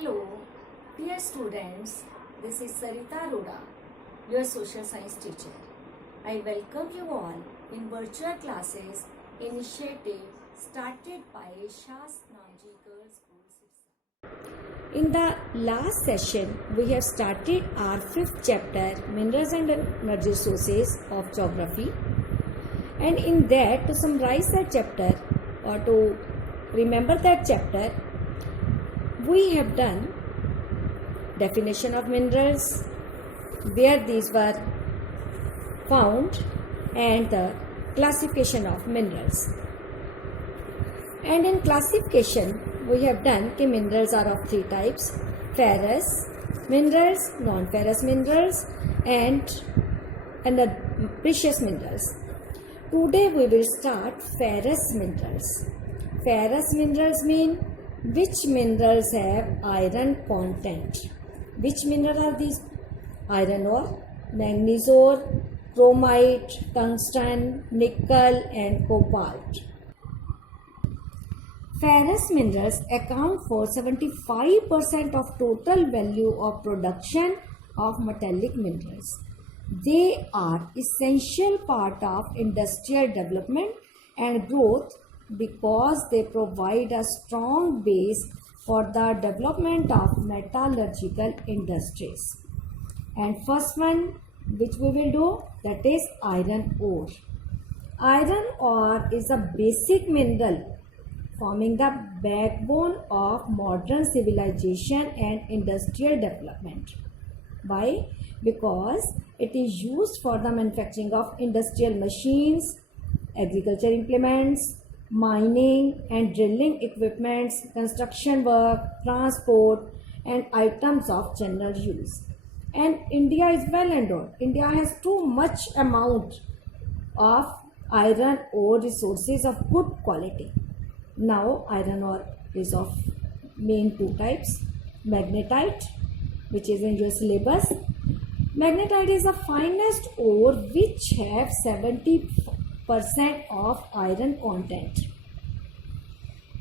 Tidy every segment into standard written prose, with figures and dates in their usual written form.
Hello, dear students. This is Sarita Arora, your social science teacher. I welcome you all in virtual classes initiative started by Shas Namji Girls School. In the last session, we have started our fifth chapter, Minerals and Energy Sources of Geography. And in that, to summarize that chapter or to remember that chapter, we have done definition of minerals, where these were found, and the classification of minerals. And in classification, we have done that minerals are of three types: ferrous minerals, non-ferrous minerals, and precious minerals. Today we will start ferrous minerals. Ferrous minerals mean which minerals have iron content. Which minerals are these? Iron ore, manganese ore, chromite, tungsten, nickel, and cobalt. Ferrous minerals account for 75% of total value of production of metallic minerals. They are essential part of industrial development and growth because they provide a strong base for the development of metallurgical industries. And first one which we will do, that is iron ore. Iron ore is a basic mineral forming the backbone of modern civilization and industrial development. Why? Because it is used for the manufacturing of industrial machines, agriculture implements, mining and drilling equipments, construction work, transport, and items of general use. And India is well endowed. India has too much amount of iron ore resources of good quality. Now iron ore is of main two types: magnetite, which is in your syllabus. Magnetite is the finest ore which have 70% of iron content.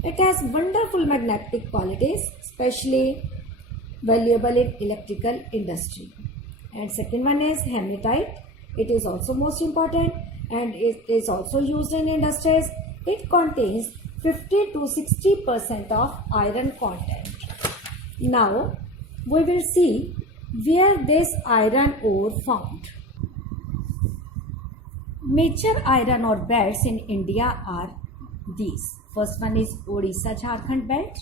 It has wonderful magnetic qualities, especially valuable in electrical industry. And second one is hematite. It is also most important and it is also used in industries. It contains 50 to 60% of iron content. Now we will see where this iron ore found. Major iron ore belts in India are these. First one is Odisha Jharkhand belt,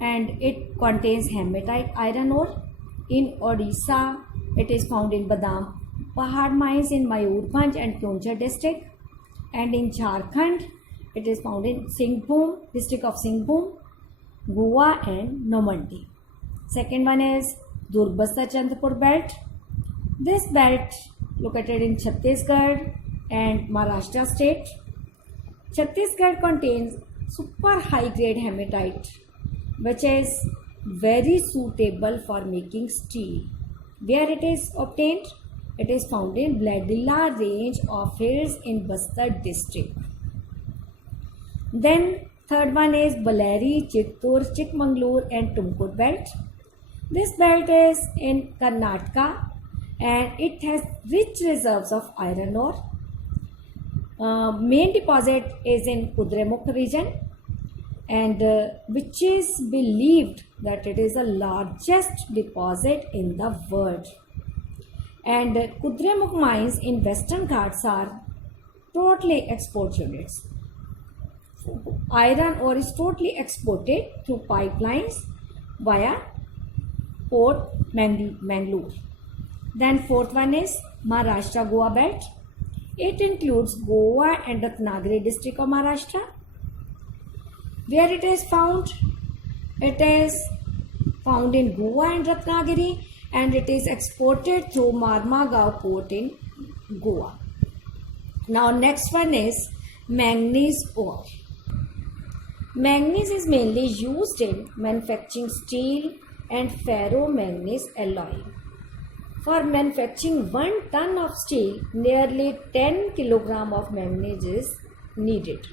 and it contains hematite iron ore. In Odisha, it is found in Badam Pahad mines in Mayurbhanj and Keonjhar district, and in Jharkhand, it is found in Singhbhum, district of Singhbhum, Goa, and Nomandi. Second one is Durbasta Chandpur belt. This belt located in Chhattisgarh and Maharashtra state. Chhattisgarh contains super high grade hematite, which is very suitable for making steel. Where it is obtained? It is found in Bladilla range of hills in Bastar district. Then third one is Baleri, Chittur, Chikmagalur and Tumkur belt. This belt is in Karnataka and it has rich reserves of iron ore. Main deposit is in Kudremukh region, and which is believed that it is the largest deposit in the world. And Kudremukh mines in Western Ghats are totally export units. Iron ore is totally exported through pipelines via Port Mangalore. Then fourth one is Maharashtra Goa belt. It includes Goa and Ratnagiri district of Maharashtra. Where it is found? It is found in Goa and Ratnagiri, and it is exported through Marmagaon port in Goa. Now next one is manganese ore. Manganese is mainly used in manufacturing steel and ferromanganese alloy. For manufacturing 1 ton of steel, nearly 10 kg of manganese is needed.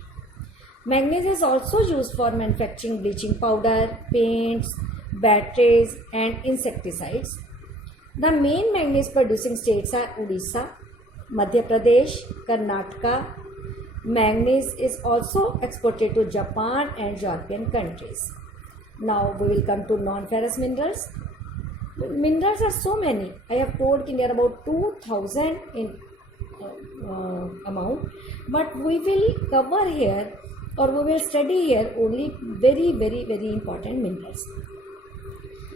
Manganese is also used for manufacturing bleaching powder, paints, batteries, and insecticides. The main manganese producing states are Odisha, Madhya Pradesh, Karnataka. Manganese is also exported to Japan and European countries. Now we will come to non-ferrous minerals. Minerals are so many. I have told there are about 2000 in amount, but we will cover here or we will study here only very important minerals.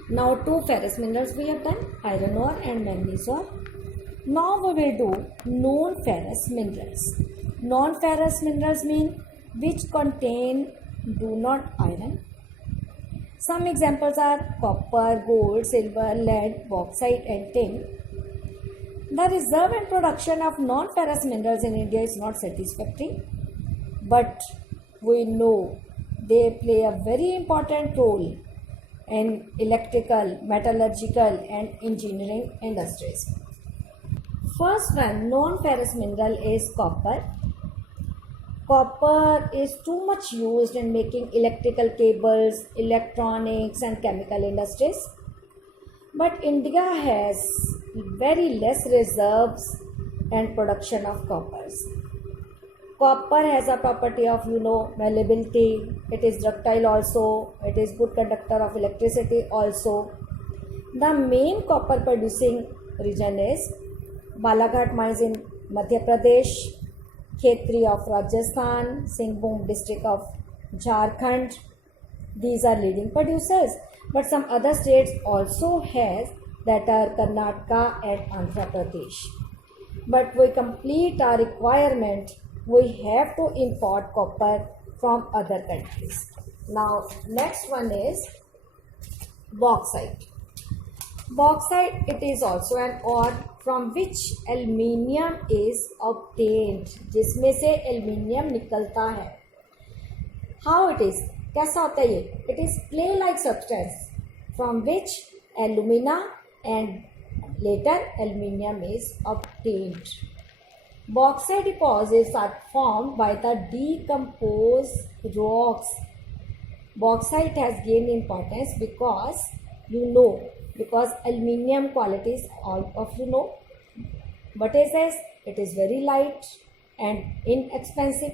Now two ferrous minerals we have done, iron ore and manganese ore. Now we will do non-ferrous minerals. Non-ferrous minerals mean which contain do not iron. Some examples are copper, gold, silver, lead, bauxite and tin. The reserve and production of non-ferrous minerals in India is not satisfactory, but we know they play a very important role in electrical, metallurgical and engineering industries. First one, non-ferrous mineral is copper. Copper is too much used in making electrical cables, electronics and chemical industries. But India has very less reserves and production of coppers. Copper has a property of malleability. It is ductile also. It is good conductor of electricity also. The main copper producing region is Balaghat mines in Madhya Pradesh, Khetri of Rajasthan, Singhbhum district of Jharkhand. These are leading producers, but some other states also has that are Karnataka and Andhra Pradesh. But we complete our requirement, we have to import copper from other countries. Now next one is bauxite. Bauxite, it is also an ore from which aluminium is obtained, जिसमें से aluminium निकलता है. How it is? कैसा होता है ये? It is clay-like substance from which alumina and later aluminium is obtained. Bauxite deposits are formed by the decomposed rocks. Bauxite has gained importance because because aluminium qualities all of know. What is this? It is very light and inexpensive.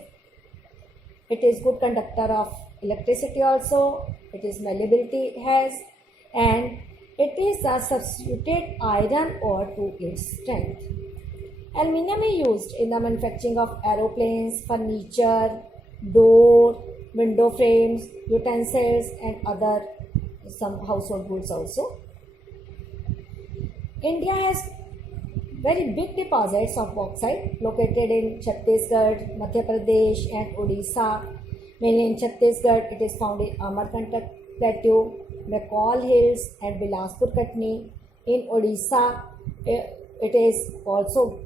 It is good conductor of electricity also. It is malleability has, and it is a substituted iron ore to its strength. Aluminium is used in the manufacturing of aeroplanes, furniture, door, window frames, utensils and other some household goods also. India has very big deposits of bauxite located in Chhattisgarh, Madhya Pradesh and Odisha. Mainly in Chhattisgarh, it is found in Amarkantak Plateau, McCall Hills and Bilaspur Katni. In Odisha, it is also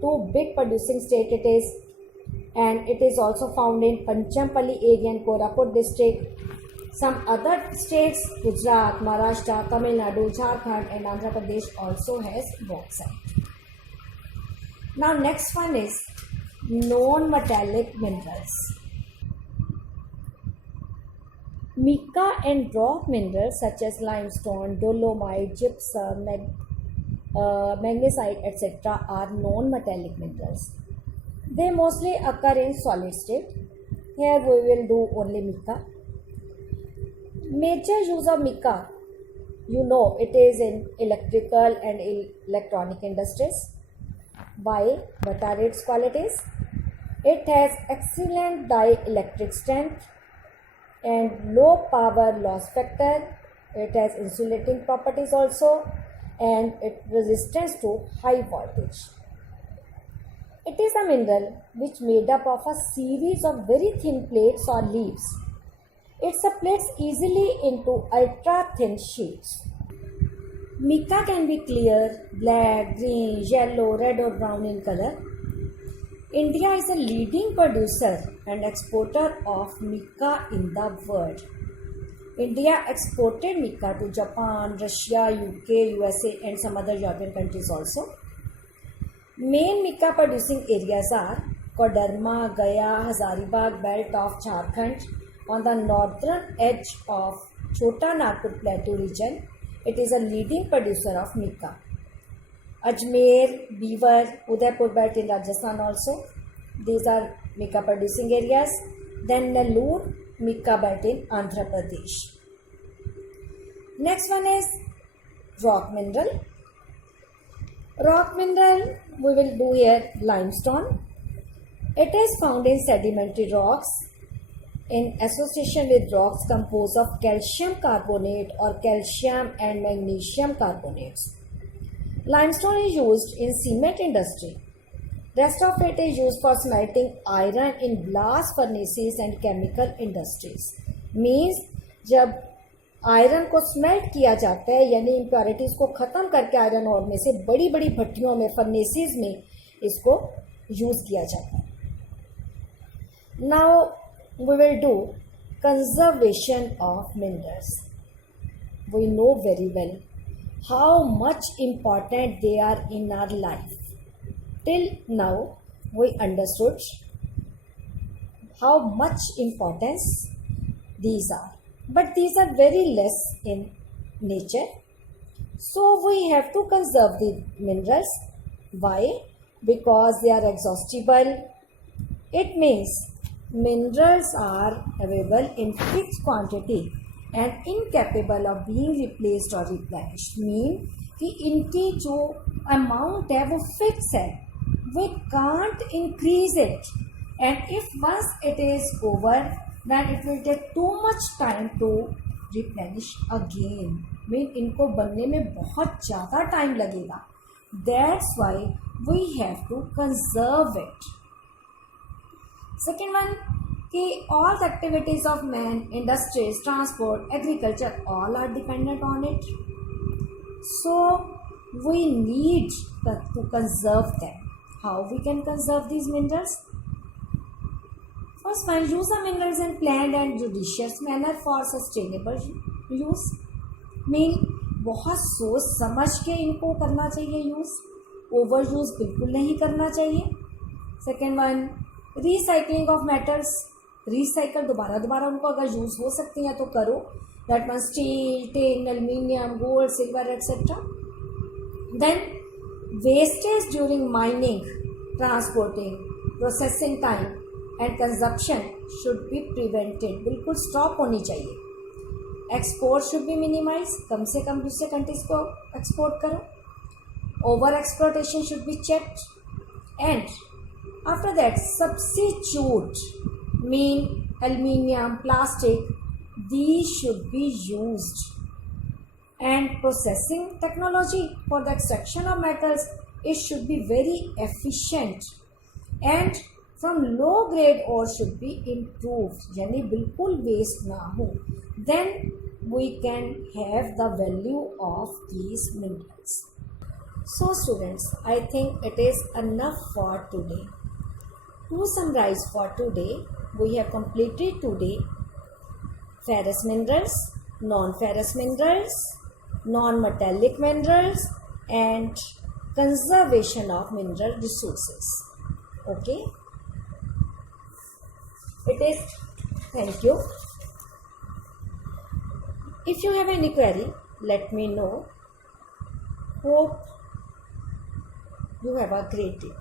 two big producing states it is, and it is also found in Panchampally area and Koraput district. Some other states, Gujarat, Maharashtra, Tamil Nadu, Jharkhand and Andhra Pradesh also has bauxite. Now next one is non-metallic minerals. Mica and rock minerals such as limestone, dolomite, gypsum, magnesite, etc. are non-metallic minerals. They mostly occur in solid state. Here we will do only mica. Major use of mica, it is in electrical and electronic industries. Why? What are its qualities? It has excellent dielectric strength and low power loss factor. It has insulating properties also, and it resistance to high voltage. It is a mineral which made up of a series of very thin plates or leaves. It splits easily into ultra thin sheets. Mica can be clear, black, green, yellow, red or brown in color. India is a leading producer and exporter of mica in the world. India exported mica to Japan, Russia, UK, USA and some other European countries also. Main mica producing areas are Koderma, Gaya, Hazaribagh belt of Jharkhand on the northern edge of Chota Nagpur Plateau region. It is a leading producer of mica. Ajmer, Beaver, Udaipur belt in Rajasthan also. These are mica producing areas. Then Nellore, mica belt in Andhra Pradesh. Next one is rock mineral. Rock mineral, we will do here limestone. It is found in sedimentary rocks in association with rocks composed of calcium carbonate or calcium and magnesium carbonates. Limestone is used in cement industry. Rest of it is used for smelting iron in blast furnaces and chemical industries. Means जब iron को smelt किया जाता है यानी impurities को ख़त्म करके iron और में से बड़ी बड़ी भट्टियों में फर्नेसेस में इसको यूज़ किया जाता है. Now we will do conservation of minerals. We know very well how much important they are in our life. Till now we understood how much importance these are. But these are very less in nature. So we have to conserve the minerals. Why? Because they are exhaustible. It means minerals are available in fixed quantity and incapable of being replaced or replenished. Mean कि इनकी जो amount है वो fix है. We can't increase it. And if once it is over, then it will take too much time to replenish again. Mean इनको बनने में बहुत ज़्यादा टाइम लगेगा. That's why we have to conserve it. Second one कि all the activities of man, industries, transport, agriculture, all are dependent on it. So we need to conserve them. How we can conserve these minerals? First one, use the minerals in planned and judicious manner for sustainable use. Mean बहुत सोच समझ के इनको करना चाहिए use. Over use बिल्कुल नहीं करना चाहिए. Second one, recycling of metals. Recycle दोबारा उनको अगर यूज़ हो सकती हैं तो करो. That mean steel, tin, aluminium, gold, silver etcetera. Then wastage during mining, transporting, processing time and consumption should be prevented. बिल्कुल स्टॉप होनी चाहिए. Export should be minimise. कम से कम दूसरे कंट्रीज को एक्सपोर्ट करो. Over exploitation should be checked. And after that substitute mean aluminium, plastic, these should be used. And processing technology for the extraction of metals, it should be very efficient. And from low grade ore should be improved. यानी बिल्कुल waste ना हो. Then we can have the value of these minerals. So students, I think it is enough for today. To summarize for today, we have completed today ferrous minerals, non-ferrous minerals, non-metallic minerals and conservation of mineral resources. Okay? It is. Thank you. If you have any query, let me know. Hope you have a great day.